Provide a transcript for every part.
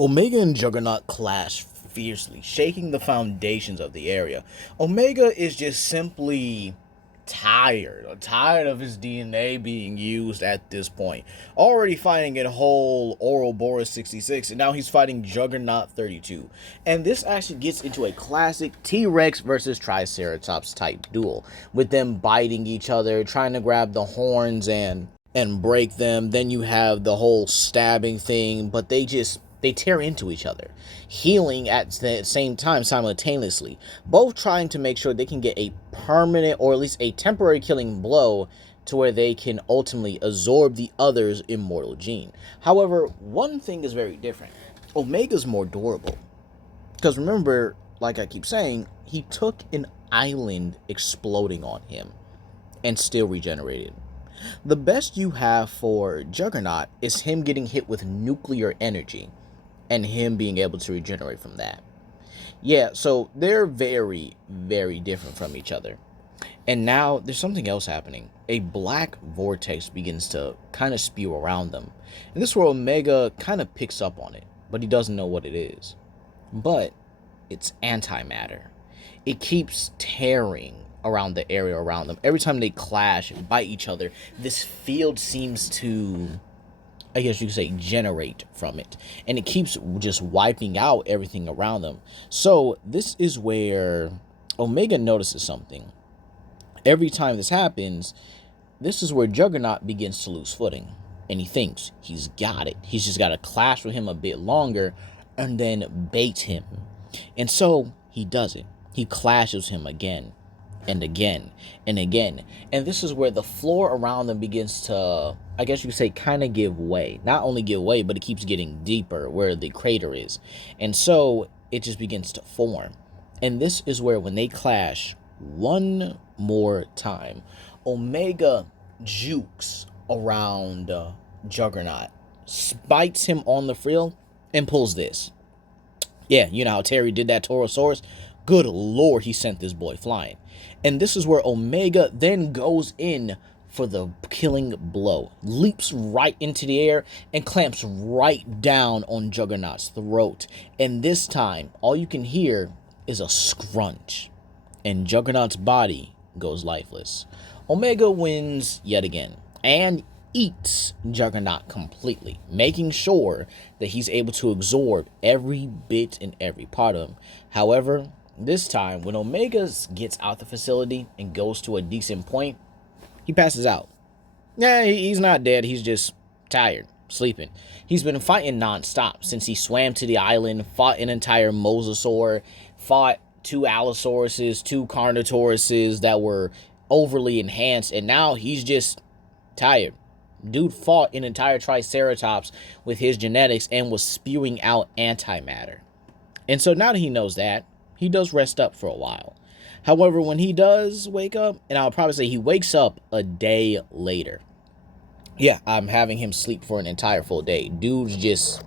Omega and Juggernaut clash fiercely, shaking the foundations of the area. Omega is just simply tired of his DNA being used at this point. Already fighting in whole Ouroboros 66, and now he's fighting Juggernaut 32. And this actually gets into a classic T-Rex versus Triceratops type duel, with them biting each other, trying to grab the horns and break them. Then you have the whole stabbing thing, but they tear into each other, healing at the same time simultaneously, both trying to make sure they can get a permanent or at least a temporary killing blow to where they can ultimately absorb the other's immortal gene. However, one thing is very different. Omega's more durable. Because remember, like I keep saying, he took an island exploding on him and still regenerated. The best you have for Juggernaut is him getting hit with nuclear energy and him being able to regenerate from that. Yeah, so they're very, very different from each other. And now there's something else happening. A black vortex begins to kind of spew around them. And this is where Omega kind of picks up on it, but he doesn't know what it is. But it's antimatter. It keeps tearing around the area around them. Every time they clash and bite each other, this field seems to, I guess you could say, generate from it. And it keeps just wiping out everything around them. So this is where Omega notices something. Every time this happens, this is where Juggernaut begins to lose footing. And he thinks he's got it. He's just got to clash with him a bit longer and then bait him. And so he does it. He clashes him again and again and again. And this is where the floor around them begins to, I guess you could say, kind of give way. Not only give way, but it keeps getting deeper where the crater is. And so it just begins to form. And this is where when they clash one more time, Omega jukes around Juggernaut, bites him on the frill, and pulls this. Yeah, you know how Terry did that Torosaurus? Good lord, he sent this boy flying. And this is where Omega then goes in for the killing blow. Leaps right into the air and clamps right down on Juggernaut's throat. And this time, all you can hear is a scrunch. And Juggernaut's body goes lifeless. Omega wins yet again. And eats Juggernaut completely, making sure that he's able to absorb every bit and every part of him. However, this time, when Omega gets out the facility and goes to a decent point, he passes out. Yeah, he's not dead. He's just tired, sleeping. He's been fighting nonstop since he swam to the island, fought an entire mosasaur, fought two allosauruses, two carnotauruses that were overly enhanced, and now he's just tired. Dude fought an entire Triceratops with his genetics and was spewing out antimatter. And so now that he knows that, he does rest up for a while. However, when he does wake up, and I'll probably say he wakes up a day later. Yeah, I'm having him sleep for an entire full day. Dude's just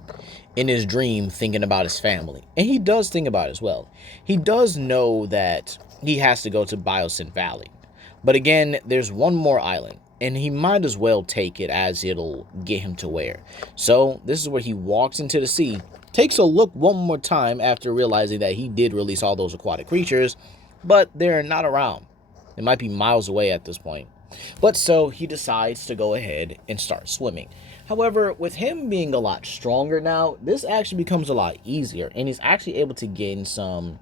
in his dream thinking about his family. And he does think about it as well. He does know that he has to go to Biosyn Valley. But again, there's one more island. And he might as well take it as it'll get him to where. So this is where he walks into the sea, takes a look one more time after realizing that he did release all those aquatic creatures, but they're not around. They might be miles away at this point. But so he decides to go ahead and start swimming. However, with him being a lot stronger now, this actually becomes a lot easier. And he's actually able to gain some,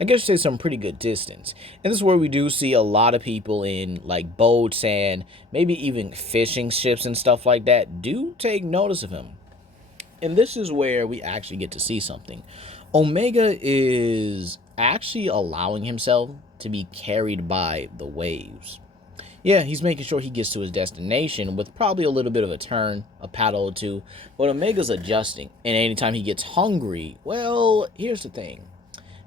I guess you say, some pretty good distance. And this is where we do see a lot of people in like boats and maybe even fishing ships and stuff like that do take notice of him. And this is where we actually get to see something. Omega is actually allowing himself to be carried by the waves. Yeah, he's making sure he gets to his destination with probably a little bit of a turn, a paddle or two. But Omega's adjusting. And anytime he gets hungry, well, here's the thing.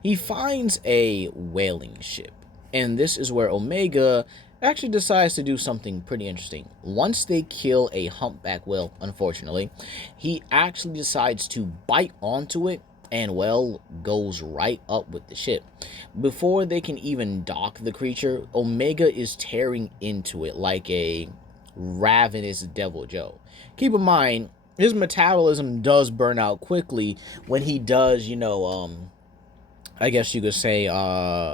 He finds a whaling ship. And this is where Omega actually decides to do something pretty interesting. Once they kill a humpback whale, unfortunately, he actually decides to bite onto it and, well, goes right up with the ship. Before they can even dock the creature, Omega is tearing into it like a ravenous Devil Joe. Keep in mind, his metabolism does burn out quickly when he does, I guess you could say,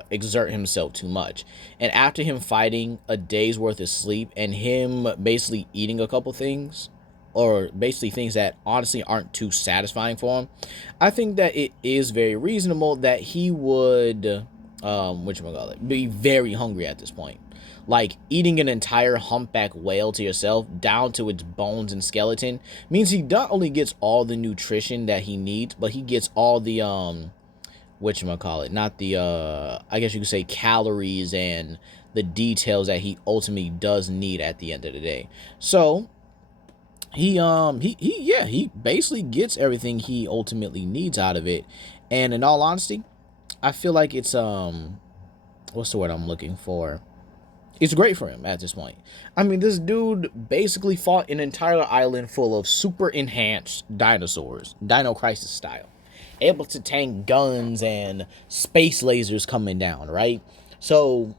exert himself too much. And after him fighting a day's worth of sleep and him basically eating a couple things, or basically things that honestly aren't too satisfying for him, I think that it is very reasonable that he would, be very hungry at this point. Like, eating an entire humpback whale to yourself, down to its bones and skeleton, means he not only gets all the nutrition that he needs, but he gets all the, not the, I guess you could say, calories and the details that he ultimately does need at the end of the day. So, he basically gets everything he ultimately needs out of it. And in all honesty, I feel like it's, what's the word I'm looking for? It's great for him at this point. I mean, this dude basically fought an entire island full of super enhanced dinosaurs, Dino Crisis style, able to tank guns and space lasers coming down, right? So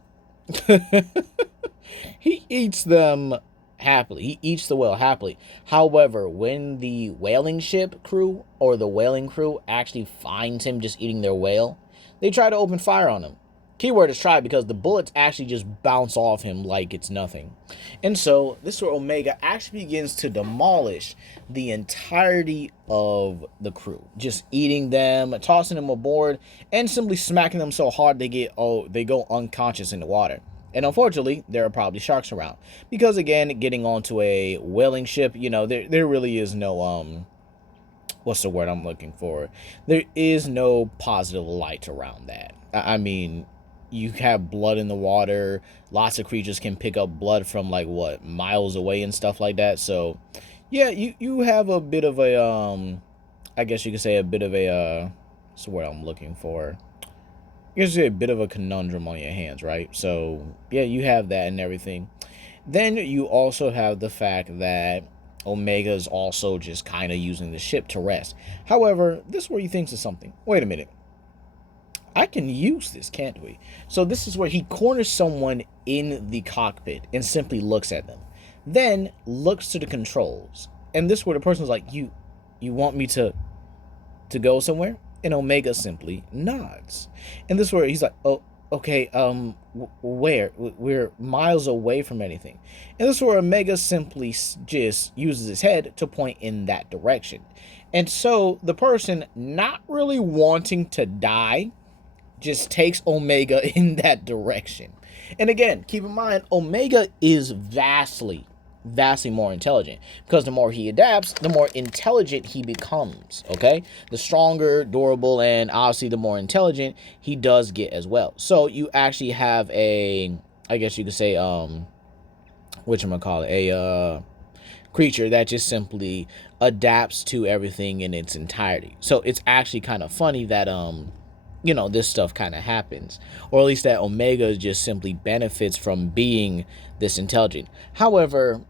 he eats them happily. He eats the whale happily. However, when the whaling ship crew or the whaling crew actually finds him just eating their whale, they try to open fire on him. Keyword is try, because the bullets actually just bounce off him like it's nothing. And so this is where Omega actually begins to demolish the entirety of the crew, just eating them, tossing them aboard, and simply smacking them so hard they go unconscious in the water. And unfortunately, there are probably sharks around, because again, getting onto a whaling ship, there really is no what's the word I'm looking for? There is no positive light around that. I mean, you have blood in the water. Lots of creatures can pick up blood from miles away and stuff like that. So yeah, you have a bit of a I guess you could say a bit of a what's the word I'm looking for? You could say a bit of a conundrum on your hands, right? So yeah, you have that and everything. Then you also have the fact that Omega is also just kind of using the ship to rest. However, this is where he thinks of something. Wait a minute. I can use this, can't we? So this is where he corners someone in the cockpit and simply looks at them. Then looks to the controls. And this is where the person's like, you want me to go somewhere? And Omega simply nods. And this is where he's like, oh, okay, where? We're miles away from anything. And this is where Omega simply just uses his head to point in that direction. And so the person, not really wanting to die, just takes Omega in that direction. And again, keep in mind, Omega is vastly more intelligent, because the more he adapts, the more intelligent he becomes, okay? The stronger, durable, and obviously the more intelligent he does get as well. So you actually have a, I guess you could say, a creature that just simply adapts to everything in its entirety. So it's actually kind of funny that, this stuff kind of happens, or at least that Omega just simply benefits from being this intelligent. However,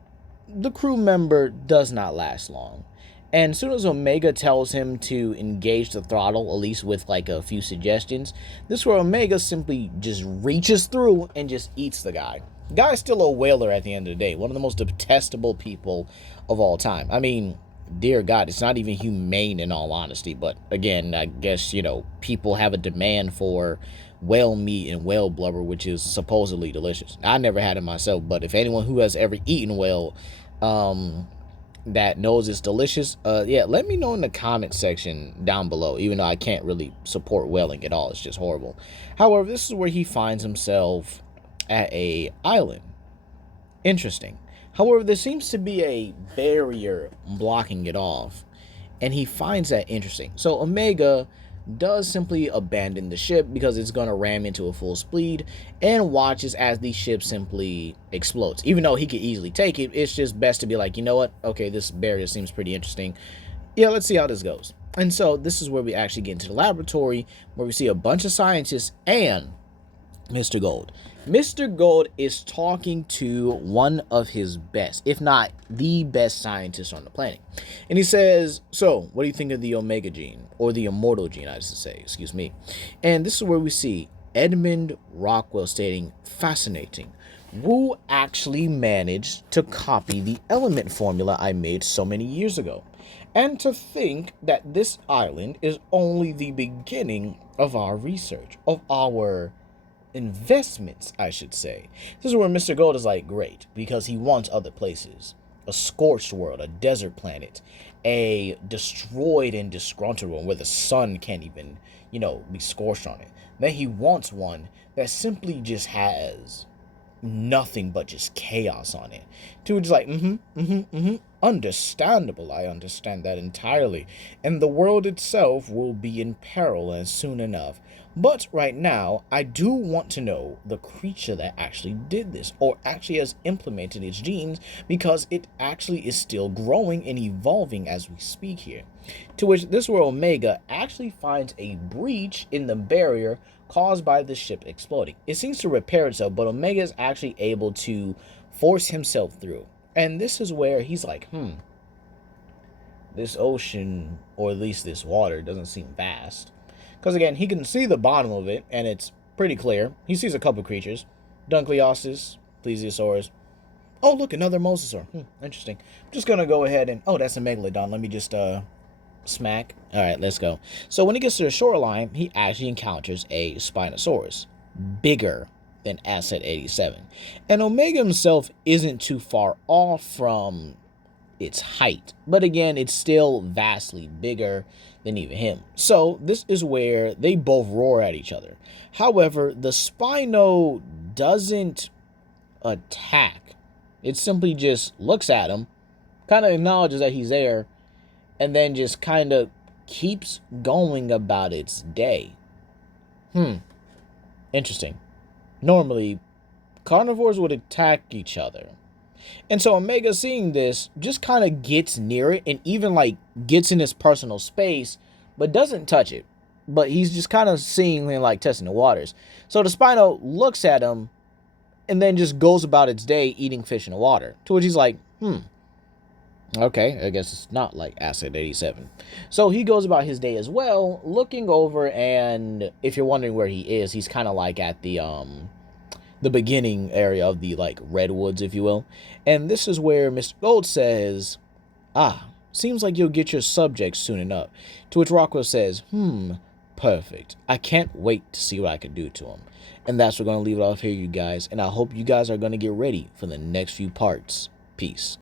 the crew member does not last long. And as soon as Omega tells him to engage the throttle, at least with a few suggestions, this is where Omega simply just reaches through and just eats the guy. Guy's still a whaler at the end of the day, one of the most detestable people of all time. I mean, dear God, it's not even humane in all honesty. But again, I guess, people have a demand for whale meat and whale blubber, which is supposedly delicious. I never had it myself, but if anyone who has ever eaten whale that knows it's delicious, let me know in the comment section down below, even though I can't really support whaling at all. It's just horrible. However, this is where he finds himself at a island. Interesting. However, there seems to be a barrier blocking it off, and he finds that interesting. So Omega does simply abandon the ship because it's going to ram into a full speed, and watches as the ship simply explodes. Even though he could easily take it, it's just best to be like, you know what? Okay, this barrier seems pretty interesting. Yeah, let's see how this goes. And so this is where we actually get into the laboratory, where we see a bunch of scientists and Mr. Gold. Mr. Gold is talking to one of his best, if not the best scientist on the planet. And he says, so, what do you think of the Omega gene? Or the Immortal gene, I should say, excuse me. And this is where we see Edmund Rockwell stating, fascinating. Wu actually managed to copy the element formula I made so many years ago. And to think that this island is only the beginning of our research, of our investments, I should say. This is where Mr. Gold is like, great, because he wants other places. A scorched world, a desert planet, a destroyed and disgruntled one where the sun can't even, be scorched on it. Then he wants one that simply just has nothing but just chaos on it. To just like, understandable. I understand that entirely. And the world itself will be in peril as soon enough. But right now, I do want to know the creature that actually did this, or actually has implemented its genes, because it actually is still growing and evolving as we speak here. To which this where Omega actually finds a breach in the barrier caused by the ship exploding. It seems to repair itself, but Omega is actually able to force himself through. And this is where he's like, this ocean, or at least this water, doesn't seem vast. Because again, he can see the bottom of it, and it's pretty clear. He sees a couple creatures. Dunkleosteus, Plesiosaurus. Oh, look, another mosasaur. Interesting. I'm just going to go ahead and... Oh, that's a Megalodon. Let me just smack. All right, let's go. So when he gets to the shoreline, he actually encounters a Spinosaurus. Bigger than Asset 87. And Omega himself isn't too far off from its height. But again, it's still vastly bigger than even him. So this is where they both roar at each other. However, the Spino doesn't attack. It simply just looks at him, kind of acknowledges that he's there, and then just kind of keeps going about its day. Interesting. Normally, carnivores would attack each other. And so Omega, seeing this, just kind of gets near it and even like gets in his personal space, but doesn't touch it. But he's just kind of seeing and like testing the waters. So the Spino looks at him and then just goes about its day eating fish in the water. To which he's like, okay, I guess it's not like Asset 87. So he goes about his day as well, looking over, and if you're wondering where he is, he's kind of like at the beginning area of the like redwoods, if you will. And this is where Mr. Gold says, seems like you'll get your subject soon enough. To which Rockwell says, perfect. I can't wait to see what I can do to him. And that's where we're going to leave it off here, you guys. And I hope you guys are going to get ready for the next few parts. Peace.